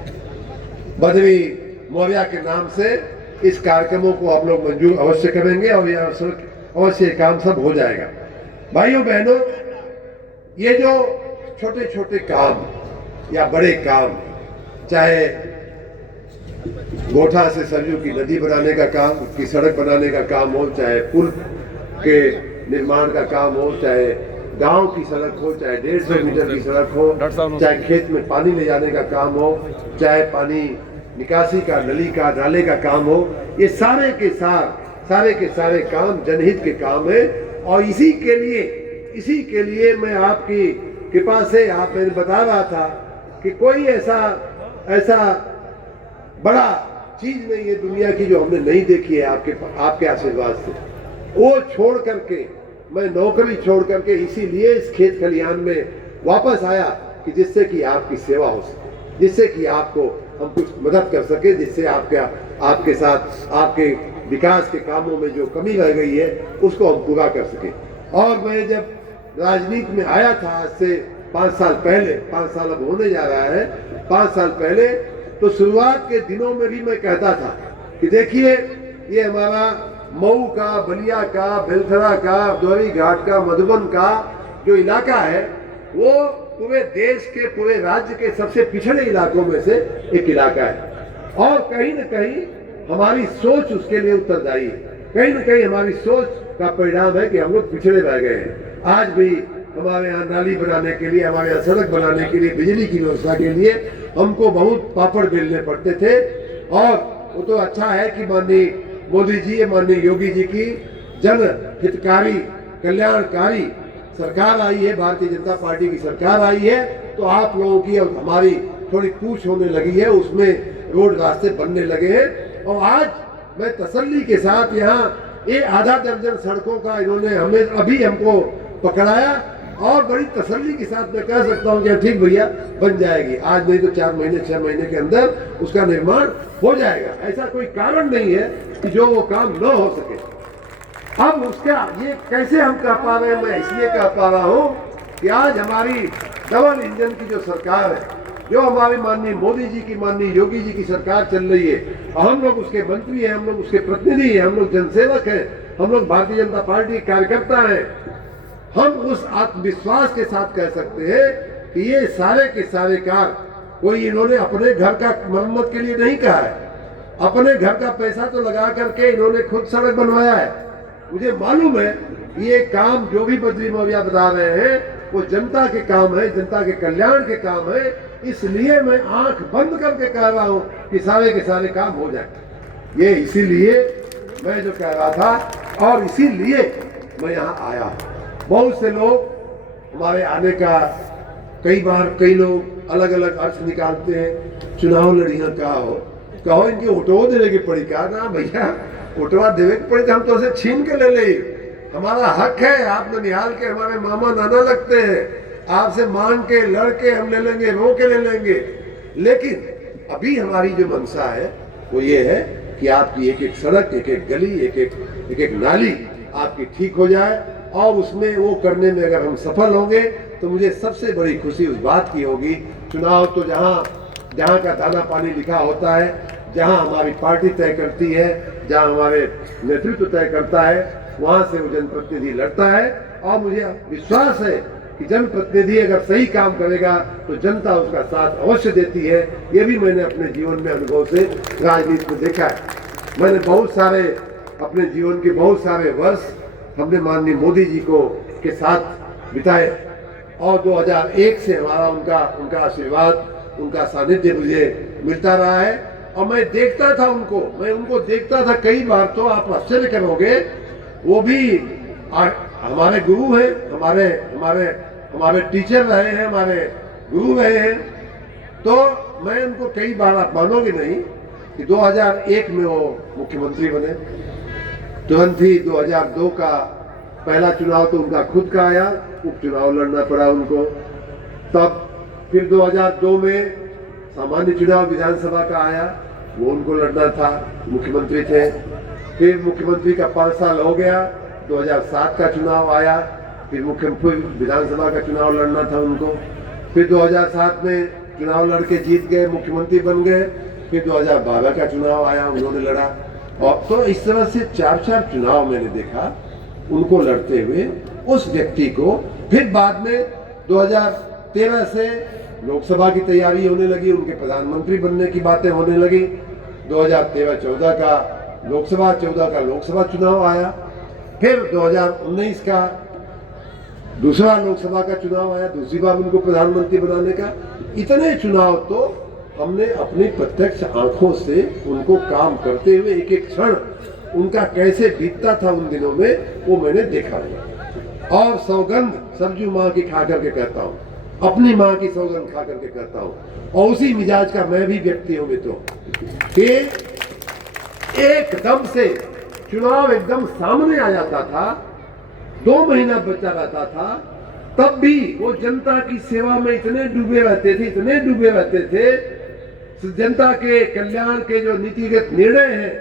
बद्री मौर्य के नाम से इस कार्यक्रमों को आप लोग मंजूर अवश्य करेंगे और यह अवश्य काम सब हो जाएगा। भाइयों बहनों, ये जो छोटे छोटे काम या बड़े काम, चाहे गोठा से सरयू की नदी बनाने का काम, उसकी सड़क बनाने का काम हो, चाहे पुल के निर्माण का काम हो, चाहे गांव की सड़क हो, चाहे 150 मीटर की सड़क हो, चाहे खेत में पानी ले जाने का काम हो, चाहे पानी निकासी का, नली का, नाले का काम हो, ये सारे के सारे काम जनहित के काम है। और इसी के लिए मैं आपकी कृपा से, आप मैंने बता रहा था कि कोई ऐसा बड़ा चीज नहीं है दुनिया की जो हमने नहीं देखी है आपके आशीर्वाद से। वो छोड़ करके, मैं नौकरी छोड़ करके इसीलिए इस खेत खलिहान में वापस आया कि जिससे कि आपकी सेवा हो सके, जिससे कि आपको हम कुछ मदद कर सके, जिससे आपके साथ आपके विकास के कामों में जो कमी रह गई है उसको हम पूरा कर सके। और मैं जब राजनीति में आया था आज से 5 साल पहले, 5 साल अब होने जा रहा है, 5 साल पहले, तो शुरुआत के दिनों में भी मैं कहता था कि देखिए ये हमारा मऊ का, बलिया का, बेलथरा का, दोहरी घाट का, मधुबन का जो इलाका है वो पूरे देश के, पूरे राज्य के सबसे पिछड़े इलाकों में से एक इलाका है। और कहीं न कहीं हमारी सोच उसके लिए उत्तरदायी है। कहीं न कहीं हमारी सोच का परिणाम है कि हम लोग पिछड़े रह गए हैं। आज भी हमारे यहाँ नाली बनाने के लिए, हमारे यहाँ सड़क बनाने के लिए, बिजली की व्यवस्था के लिए हमको बहुत पापड़ बेलने पड़ते थे। और वो तो अच्छा है कि माननीय मोदी जी, माननीय योगी जी की जन हितकारी, कल्याणकारी सरकार आई है, भारतीय जनता पार्टी की सरकार आई है, तो आप लोगों की और हमारी थोड़ी कूच होने लगी है, उसमें रोड रास्ते बनने लगे हैं। और आज मैं तसल्ली के साथ यहाँ ये आधा दर्जन सड़कों का इन्होंने अभी हमको पकड़ाया और बड़ी तसल्ली के साथ मैं कह सकता हूँ कि ठीक भैया बन जाएगी, आज नहीं तो 4 महीने 6 महीने के अंदर उसका निर्माण हो जाएगा। ऐसा कोई कारण नहीं है कि जो वो काम न हो सके। अब उसका ये कैसे हम कह पा रहे हैं, मैं इसलिए कह पा रहा हूँ कि आज हमारी डबल इंजन की जो सरकार है, जो हमारी माननीय मोदी जी की, माननीय योगी जी की सरकार चल रही है, और हम लोग उसके मंत्री हैं, हम लोग उसके प्रतिनिधि हैं, हम लोग जनसेवक हैं, हम लोग भारतीय जनता पार्टी के कार्यकर्ता हैं, हम उस आत्मविश्वास के साथ कह सकते हैं कि ये सारे के सारे कार्य कोई इन्होंने अपने घर का मरम्मत के लिए नहीं कहा है। अपने घर का पैसा तो लगा करके इन्होंने खुद सड़क बनवाया है। मुझे मालूम है ये काम जो भी बद्री मौर्या बता रहे हैं वो जनता के काम है, जनता के कल्याण के काम है। इसलिए मैं आंख बंद करके कह रहा हूँ कि सारे के सारे काम हो जाए। ये इसीलिए मैं जो कह रहा था और इसीलिए मैं यहाँ आया हूँ। बहुत से लोग हमारे आने का कई बार कई लोग अलग अलग अर्थ निकालते हैं। चुनाव लड़ियाँ कहो इनकी उठवा देने की पड़ी, कहा ना भैया उठवा देवे की पड़ी तो हम तो उसे छीन के ले ले, हमारा हक है। आप ननिहाल के हमारे मामा नाना लगते हैं, आपसे मांग के लड़ के हम ले लेंगे, रो के ले लेंगे। लेकिन अभी हमारी जो मंशा है वो ये है कि आपकी एक एक सड़क, एक एक गली, एक एक नाली आपकी ठीक हो जाए। और उसमें वो करने में अगर हम सफल होंगे तो मुझे सबसे बड़ी खुशी उस बात की होगी। चुनाव तो जहाँ का दाना पानी लिखा होता है, जहाँ हमारी पार्टी तय करती है, जहाँ हमारे नेतृत्व तय करता है, वहाँ से वो जनप्रतिनिधि लड़ता है। और मुझे विश्वास है कि जनप्रतिनिधि अगर सही काम करेगा तो जनता उसका साथ अवश्य देती है। ये भी मैंने अपने जीवन में अनुभव से राजनीति में देखा है। मैंने अपने जीवन के बहुत सारे वर्ष हमने माननीय मोदी जी के साथ बिताए और 2001 से हमारा उनका आशीर्वाद, उनका सानिध्य मुझे मिलता रहा है। और मैं उनको देखता था कई बार, तो आप आश्चर्य करोगे, वो भी हमारे गुरु हैं, हमारे टीचर रहे हैं, हमारे गुरु रहे हैं। तो मैं उनको कई बार, आप मानोगे नहीं कि 2001 में वो मुख्यमंत्री बने। तुरंत ही 2002 का पहला चुनाव तो उनका खुद का आया, उपचुनाव लड़ना पड़ा उनको। तब फिर 2002 में सामान्य चुनाव विधानसभा का आया, वो उनको लड़ना था, मुख्यमंत्री थे। फिर मुख्यमंत्री का 5 साल हो गया, 2007 का चुनाव आया, फिर मुख्यमंत्री विधानसभा का चुनाव लड़ना था उनको। फिर 2007 में चुनाव लड़के जीत गए, मुख्यमंत्री बन गए। फिर 2012 का चुनाव आया, उन्होंने लड़ा। और तो इस तरह से 4 चुनाव मैंने देखा उनको लड़ते हुए उस व्यक्ति को। फिर बाद में 2013 से लोकसभा की तैयारी होने लगी, उनके प्रधानमंत्री बनने की बातें होने लगी। 2013-14 का लोकसभा, 14 का लोकसभा चुनाव आया। फिर 2019 का दूसरा लोकसभा का चुनाव आया, दूसरी बार उनको प्रधानमंत्री बनाने का। इतने चुनाव तो हमने अपनी प्रत्यक्ष आंखों से उनको काम करते हुए एक एक क्षण उनका कैसे बीतता था उन दिनों में, वो मैंने देखा है। और सौगंध सरजू माँ की खा करके कहता हूँ, अपनी माँ की सौगंध खा करके कहता हूँ, और उसी मिजाज का मैं भी व्यक्ति हूँ मित्रों, कि एकदम से चुनाव एकदम सामने आ जाता था, 2 महीना बचा रहता था, तब भी वो जनता की सेवा में इतने डूबे रहते थे, इतने डूबे रहते थे। जनता के कल्याण के जो नीतिगत निर्णय हैं,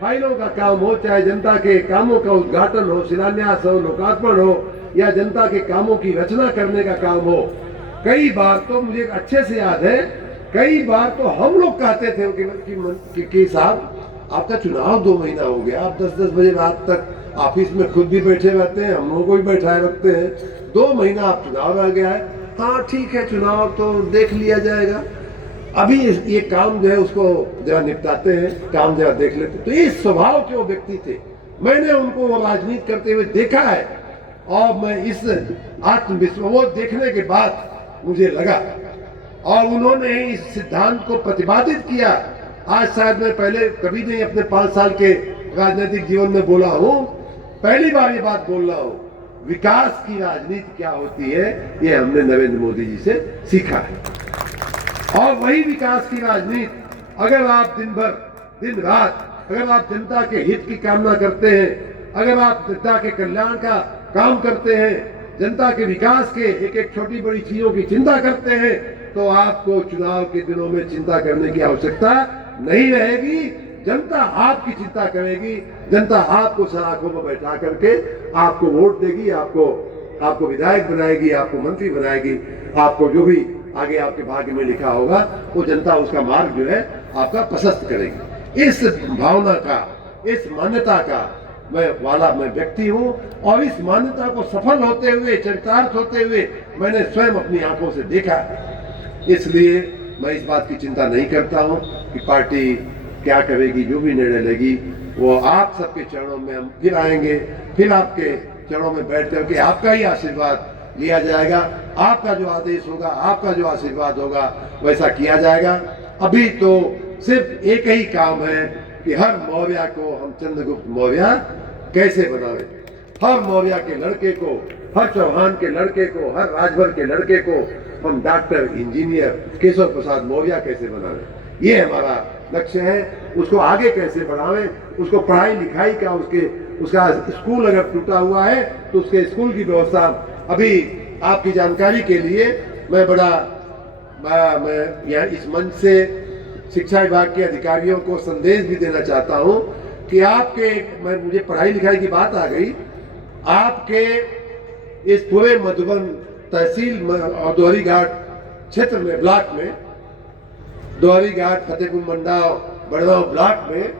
फाइलों का काम हो, चाहे जनता के कामों का उद्घाटन हो, शिलान्यास हो, लोकार्पण हो, या जनता के कामों की रचना करने का काम हो, कई बार तो मुझे अच्छे से याद है, कई बार तो हम लोग कहते थे कि साहब आपका चुनाव 2 महीना हो गया, आप 10-10 बजे रात तक ऑफिस में खुद भी बैठे रहते हैं, हम लोगों को भी बैठाए रखते हैं, 2 महीना आप चुनाव आ गया है, हाँ ठीक है चुनाव तो देख लिया जाएगा, अभी ये काम जो है उसको जरा निपटाते हैं, काम जरा देख लेते। तो ये स्वभाव के वो व्यक्ति थे, मैंने उनको वो राजनीति करते हुए देखा है, और मैं इस आत्मविश्वास देखने के बाद मुझे लगा, और उन्होंने इस सिद्धांत को प्रतिपादित किया। आज शायद मैं पहले कभी नहीं अपने 5 साल के राजनीतिक जीवन में बोला हूँ, पहली बार ये बात बोल रहा हूँ, विकास की राजनीति क्या होती है ये हमने नरेंद्र मोदी जी से सीखा है। और वही विकास की राजनीति, अगर आप दिन भर दिन रात अगर आप जनता के हित की कामना करते हैं, अगर आप जनता के कल्याण का काम करते हैं, जनता के विकास के एक एक छोटी बड़ी चीजों की चिंता करते हैं, तो आपको चुनाव के दिनों में चिंता करने की आवश्यकता नहीं रहेगी। जनता आपकी चिंता करेगी, जनता आपको सलाखों में बैठा करके आपको वोट देगी, आपको विधायक बनाएगी, आपको मंत्री बनाएगी, आपको जो भी आगे आपके भाग्य में लिखा होगा वो जनता उसका मार्ग जो है आपका प्रशस्त करेगी। इस भावना का, इस मान्यता का मैं व्यक्ति हूँ, और इस मान्यता को सफल होते हुए, चरितार्थ होते हुए मैंने स्वयं अपनी आंखों से देखा है। इसलिए मैं इस बात की चिंता नहीं करता हूँ कि पार्टी क्या करेगी, जो भी निर्णय लेगी वो आप सबके चरणों में हम फिर आएंगे, फिर आपके चरणों में बैठ करके आपका ही आशीर्वाद लिया जाएगा, आपका जो आदेश होगा, आपका जो आशीर्वाद होगा वैसा किया जाएगा। अभी तो सिर्फ एक ही काम है कि हर मौर्य को हम चंद्रगुप्त मौर्य कैसे बनावे, हर मौर्य के लड़के को, हर चौहान के लड़के को, हर राजभर के लड़के को हम डॉक्टर, इंजीनियर, केशव प्रसाद मौर्य कैसे बनावे, ये हमारा लक्ष्य है। उसको आगे कैसे बढ़ावें, उसको पढ़ाई लिखाई का, उसका स्कूल अगर टूटा हुआ है तो उसके स्कूल की व्यवस्था। अभी आपकी जानकारी के लिए मैं यहाँ इस मंच से शिक्षा विभाग के अधिकारियों को संदेश भी देना चाहता हूँ कि मुझे पढ़ाई लिखाई की बात आ गई, आपके इस पूरे मधुबन तहसील और दोहरी घाट क्षेत्र में, ब्लॉक में, दोहरी घाट, फतेहपुर मंडाव, बड़गांव ब्लॉक में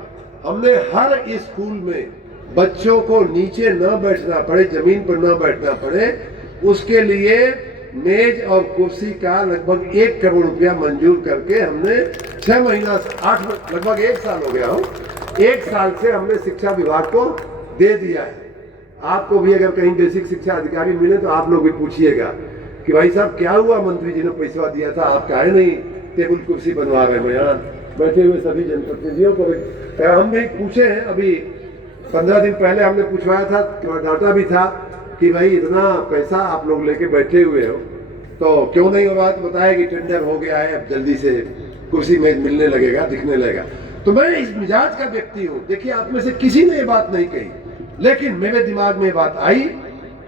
हमने हर स्कूल में बच्चों को नीचे न बैठना पड़े, जमीन पर न बैठना पड़े, उसके लिए मेज और कुर्सी का लगभग 1 करोड़ रुपया मंजूर करके हमने 6 महीना, लगभग 1 साल हो गया हो, 1 साल से हमने शिक्षा विभाग को दे दिया है। आपको भी अगर कहीं बेसिक शिक्षा अधिकारी मिले तो आप लोग भी पूछिएगा कि भाई साहब क्या हुआ, मंत्री जी ने पैसा दिया था, आप काहे नहीं टेबल कुर्सी बनवा रहे हैं। यहाँ बैठे हुए सभी जनप्रतिनिधियों को हम भी पूछे हैं, अभी 15 दिन पहले हमने पूछवाया था, डाटा भी था कि भाई इतना पैसा आप लोग लेके बैठे हुए हो तो क्यों नहीं हो रहा, तो बताया कि टेंडर हो गया है, अब जल्दी से कुर्सी में मिलने लगेगा, दिखने लगेगा। तो मैं इस मिजाज का व्यक्ति हूँ। देखिए, आप में से किसी ने ये बात नहीं कही, लेकिन मेरे दिमाग में ये बात आई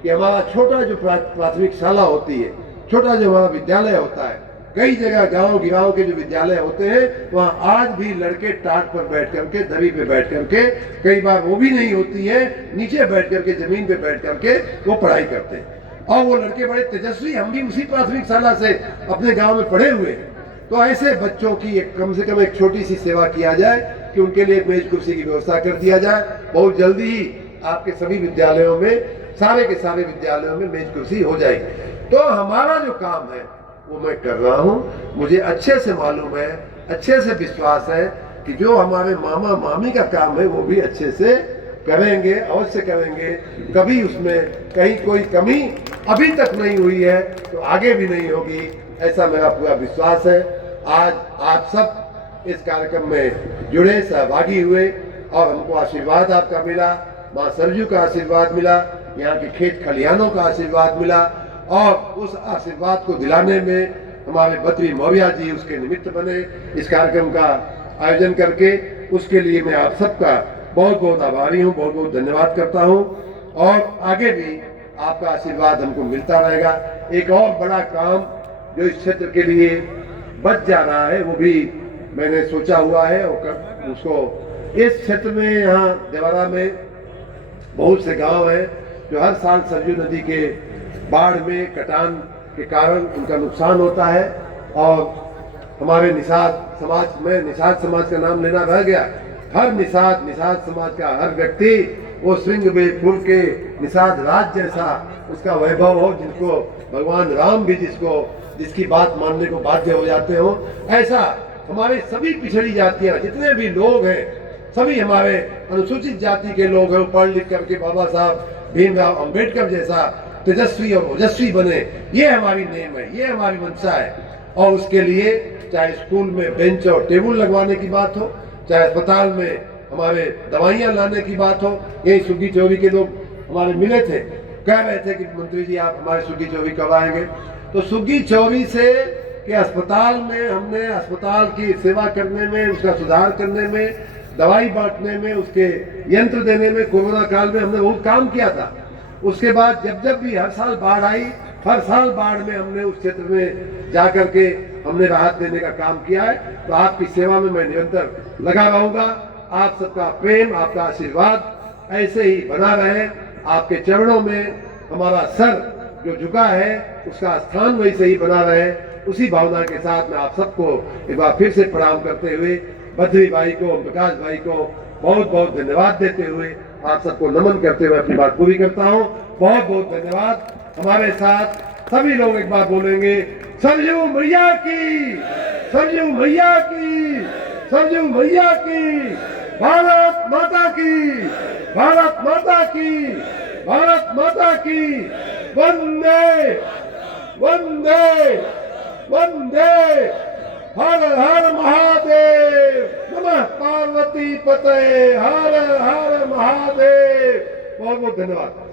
कि हमारा छोटा जो प्राथमिक शाला होती है, छोटा जो हमारा विद्यालय होता है, कई जगह गांव गिराव के जो विद्यालय होते हैं वहाँ आज भी लड़के टाट पर बैठ करके, दरी पे बैठ करके, कई बार वो भी नहीं होती है, नीचे बैठ करके, जमीन पे बैठ करके वो पढ़ाई करते हैं। और वो लड़के बड़े तेजस्वी, हम भी उसी प्राथमिक शाला से अपने गांव में पढ़े हुए हैं। तो ऐसे बच्चों की कम से कम एक छोटी सी सेवा किया जाए कि उनके लिए मेज कुर्सी की व्यवस्था कर दिया जाए। बहुत जल्दी ही आपके सभी विद्यालयों में, सारे के सारे विद्यालयों में मेज कुर्सी हो जाएगी। तो हमारा जो काम है वो मैं कर रहा हूँ। मुझे अच्छे से मालूम है, अच्छे से विश्वास है कि जो हमारे मामा मामी का काम है वो भी अच्छे से करेंगे, अवश्य करेंगे। कभी उसमें कहीं कोई कमी अभी तक नहीं हुई है तो आगे भी नहीं होगी, ऐसा मेरा पूरा विश्वास है। आज आप सब इस कार्यक्रम में जुड़े, सहभागी हुए और हमको आशीर्वाद आपका मिला, माँ सरजू का आशीर्वाद मिला, यहाँ के खेत खलिहानों का आशीर्वाद मिला और उस आशीर्वाद को दिलाने में हमारे बद्री मौर्या जी उसके निमित्त बने इस कार्यक्रम का आयोजन करके। उसके लिए मैं आप सबका बहुत बहुत आभारी हूँ, बहुत बहुत धन्यवाद करता हूँ और आगे भी आपका आशीर्वाद हमको मिलता रहेगा। एक और बड़ा काम जो इस क्षेत्र के लिए बच जा रहा है वो भी मैंने सोचा हुआ है और उसको इस क्षेत्र में, यहाँ देवारा में बहुत से गांव हैं जो हर साल सरजू नदी के बाढ़ में कटान के कारण उनका नुकसान होता है और हमारे निषाद समाज में, निषाद समाज का नाम लेना रह गया, हर निषाद समाज का हर व्यक्ति वो श्रृंगबेरपुर के निषाद राज जैसा उसका वैभव हो, जिनको भगवान राम भी जिसकी बात मानने को बाध्य हो जाते हो, ऐसा हमारे सभी पिछड़ी जातियां जितने भी लोग हैं, सभी हमारे अनुसूचित जाति के लोग हैं, पढ़ लिख करके बाबा साहब भीमराव अंबेडकर जैसा तेजस्वी और ओजस्वी बने, ये हमारी नेम है, ये हमारी मंशा है। और उसके लिए चाहे स्कूल में बेंच और टेबल लगवाने की बात हो, चाहे अस्पताल में हमारे दवाइयाँ लाने की बात हो, यही सुग्गी चौबी के लोग हमारे मिले थे, कह रहे थे कि मंत्री जी आप हमारे सुग्गी चौबी कब आएंगे। तो सुग्गी चौबी से कि अस्पताल में हमने अस्पताल की सेवा करने में, उसका सुधार करने में, दवाई बांटने में, उसके यंत्र देने में कोरोना काल में हमने बहुत काम किया था। उसके बाद जब भी हर साल बाढ़ आई, हर साल बाढ़ में हमने उस क्षेत्र में जा करके हमने राहत देने का काम किया है। तो आपकी सेवा में मैं निरंतर लगा रहूंगा। आप सबका प्रेम, आपका आशीर्वाद ऐसे ही बना रहे। आपके चरणों में हमारा सर जो झुका है उसका स्थान वैसे ही बना रहे। उसी भावना के साथ मैं आप सबको एक बार फिर से प्रणाम करते हुए बद्री भाई को, प्रकाश भाई को बहुत बहुत धन्यवाद देते हुए आप सबको नमन करते हुए अपनी बात पूरी करता हूँ। बहुत बहुत धन्यवाद। हमारे साथ सभी लोग एक बार बोलेंगे, सरजू मैया की, सरजू मैया की, सरजू मैया की, भारत माता की, भारत माता की, भारत माता की, वंदे वंदे वंदे, हर हर महादेव, नमः पार्वती पते, हर हर महादेव। बहुत बहुत धन्यवाद।